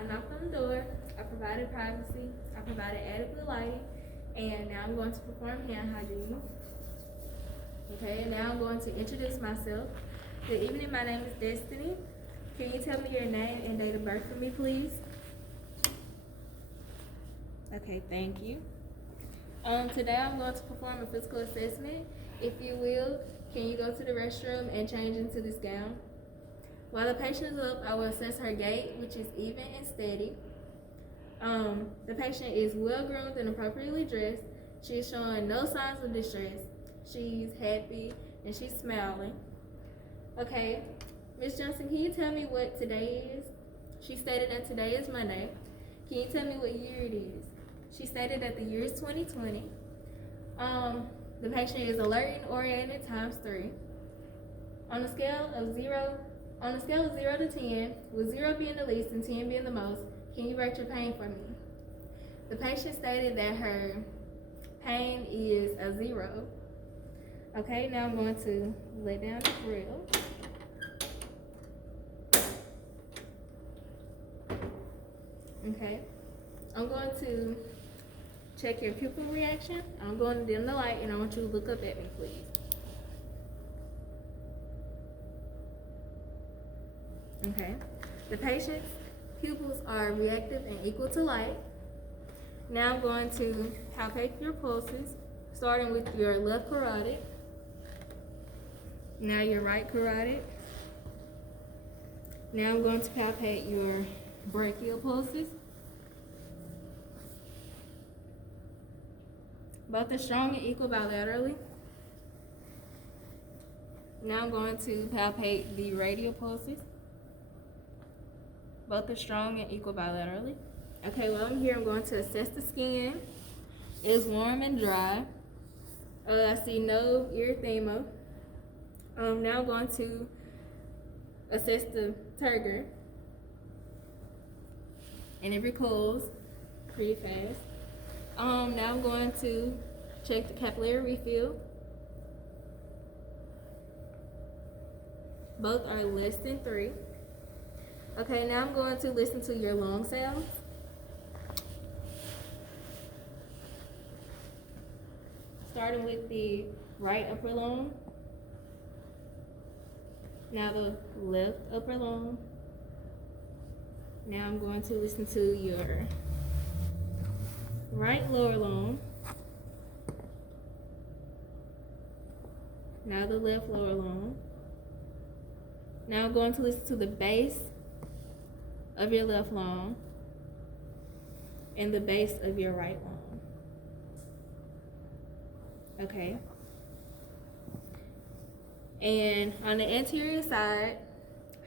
I knocked on the door, I provided privacy, I provided adequate lighting, and now I'm going to perform hand hygiene. Okay, and now I'm going to introduce myself. Good evening, my name is Destiny. Can you tell me your name and date of birth for me, please? Okay, thank you. Today I'm going to perform a physical assessment. If you will, can you go to the restroom and change into this gown? While the patient is up, I will assess her gait, which is even and steady. The patient is well groomed and appropriately dressed. She's showing no signs of distress. She's happy and she's smiling. Okay, Ms. Johnson, can you tell me what today is? She stated that today is Monday. Can you tell me what year it is? She stated that the year is 2020. The patient is alert and oriented ×3. On a scale of 0 to 10, with 0 being the least and 10 being the most, can you rate your pain for me? The patient stated that her pain is a 0. Okay, now I'm going to lay down the grill. Okay, I'm going to check your pupil reaction. I'm going to dim the light and I want you to look up at me, please. Okay, the patient's pupils are reactive and equal to light. Now I'm going to palpate your pulses, starting with your left carotid. Now your right carotid. Now I'm going to palpate your brachial pulses. Both are strong and equal bilaterally. Now I'm going to palpate the radial pulses. Both are strong and equal bilaterally. Okay, while I'm here, I'm going to assess the skin. It's warm and dry. I see no erythema. Now I'm going to assess the turgor. And it recoils pretty fast. Now I'm going to check the capillary refill. Both are less than 3. Okay, now I'm going to listen to your lung sounds. Starting with the right upper lung. Now the left upper lung. Now I'm going to listen to your right lower lung. Now the left lower lung. Now I'm going to listen to the base of your left lung and the base of your right lung. Okay. And on the anterior side,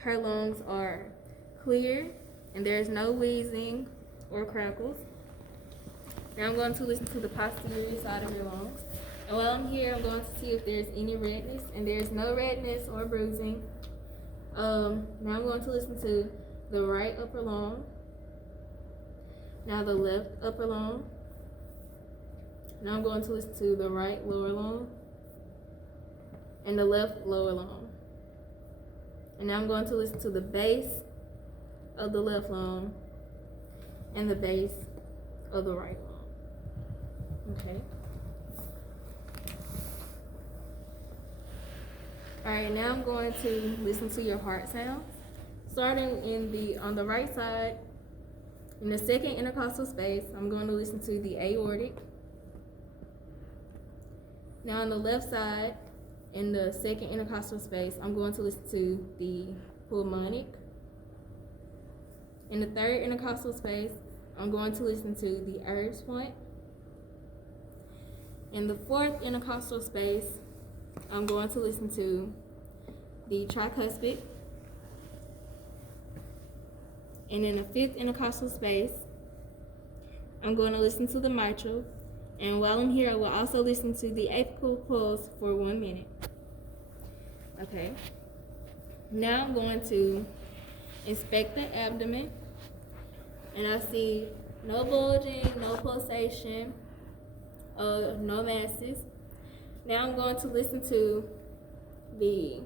her lungs are clear and there's no wheezing or crackles. Now I'm going to listen to the posterior side of your lungs. And while I'm here, I'm going to see if there's any redness, and there's no redness or bruising. Now I'm going to listen to the right upper lung. Now the left upper lung. Now I'm going to listen to the right lower lung and the left lower lung. And now I'm going to listen to the base of the left lung and the base of the right lung. Okay. All right, now I'm going to listen to your heart sounds. Starting on the right side, in the second intercostal space, I'm going to listen to the aortic. Now on the left side, in the second intercostal space, I'm going to listen to the pulmonic. In the third intercostal space, I'm going to listen to the Erb's point. In the fourth intercostal space, I'm going to listen to the tricuspid. And in the fifth intercostal space, I'm going to listen to the mitral. And while I'm here, I will also listen to the apical pulse for 1 minute. Okay. Now I'm going to inspect the abdomen. And I see no bulging, no pulsation, no masses. Now I'm going to listen to the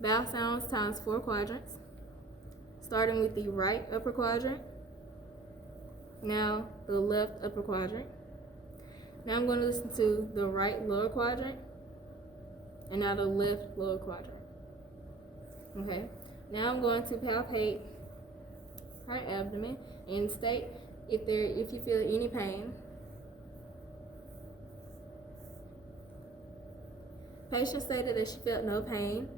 bowel sounds ×4 quadrants. starting with the right upper quadrant. Now the left upper quadrant. Now I'm going to listen to the right lower quadrant, and now the left lower quadrant. Okay. Now I'm going to palpate her abdomen and state if you feel any pain. Patient stated that she felt no pain.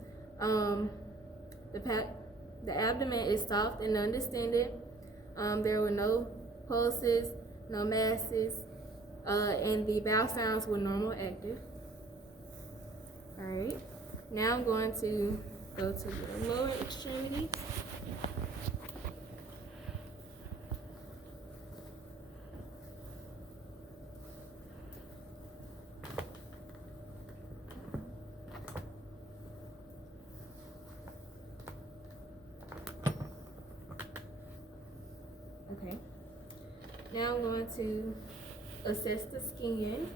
The abdomen is soft and undistended. There were no pulses, no masses, and the bowel sounds were normal active. All right. Now I'm going to go to the lower extremities. Okay. Now I'm going to assess the skin.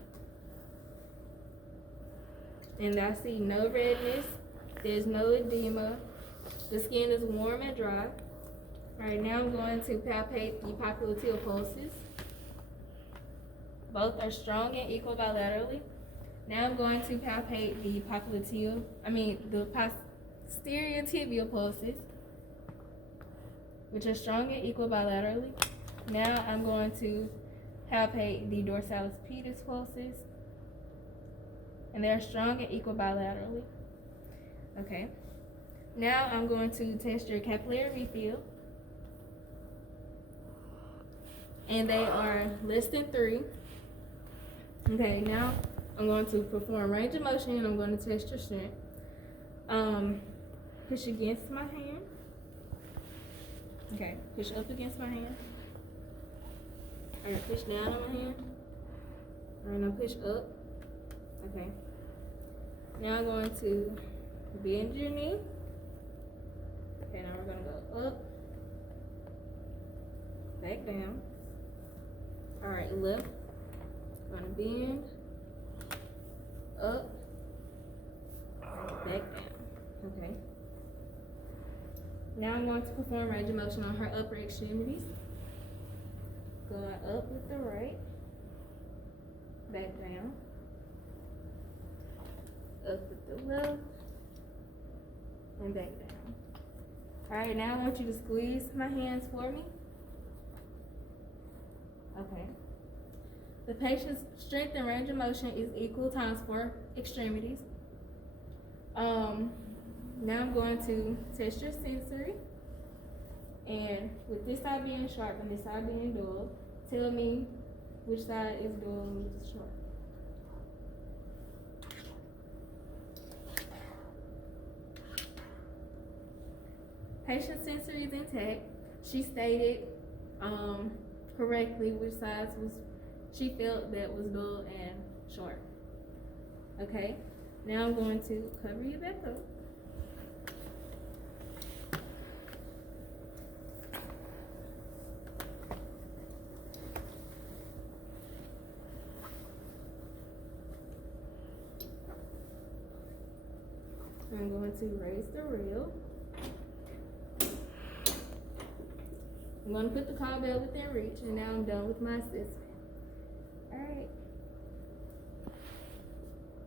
And I see no redness. There's no edema. The skin is warm and dry. All right, now I'm going to palpate the popliteal pulses. Both are strong and equal bilaterally. Now I'm going to palpate the posterior tibial pulses, which are strong and equal bilaterally. Now I'm going to palpate the dorsalis pedis pulses, and they're strong and equal bilaterally. Okay. Now I'm going to test your capillary refill, and they are less than 3. Okay. Now I'm going to perform range of motion, and I'm going to test your strength. Push against my hand. Okay. Push up against my hand. All right. Push down on my hand. All right. Now push up. Okay. Now I'm going to bend your knee. Okay, now we're going to go up, back down. All right, left. Going to bend, up, back down. Okay. Now I'm going to perform range of motion on her upper extremities. Going up with the right, back down. Up with the left, and back down. All right, now I want you to squeeze my hands for me. Okay. The patient's strength and range of motion is equal times 4 extremities. Now I'm going to test your sensory. And with this side being sharp and this side being dull, tell me which side is dull and which is sharp. Patient sensory is intact. She stated correctly which sides she felt that was dull and sharp. Okay, now I'm going to cover you back up. I'm going to raise the rail. I'm going to put the call bell within reach, and now I'm done with my assessment. All right.